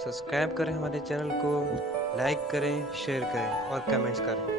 Subscribe करें हमारे channel को, लाइक करें, शेयर करें और कमेंट्स करें।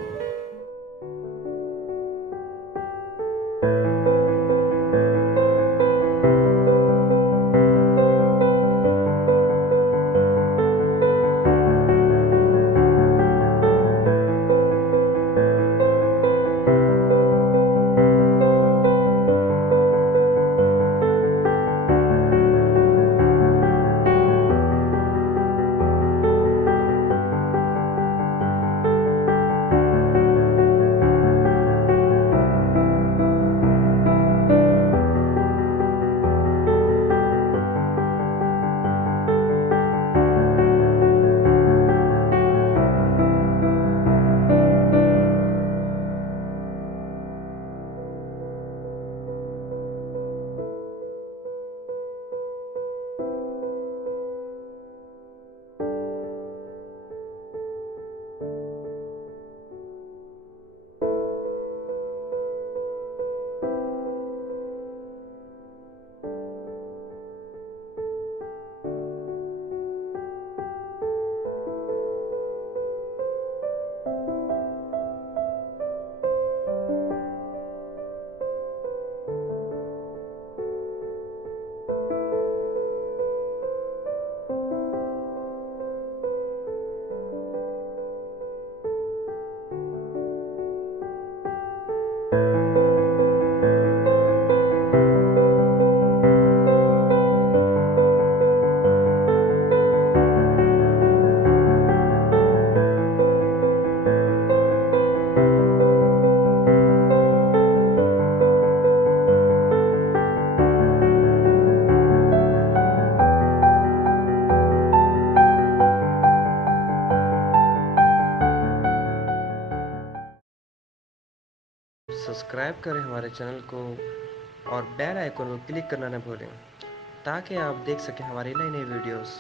सब्सक्राइब करें हमारे चैनल को और बेल आइकन को क्लिक करना न भूलें ताकि आप देख सकें हमारी नई नई वीडियोस।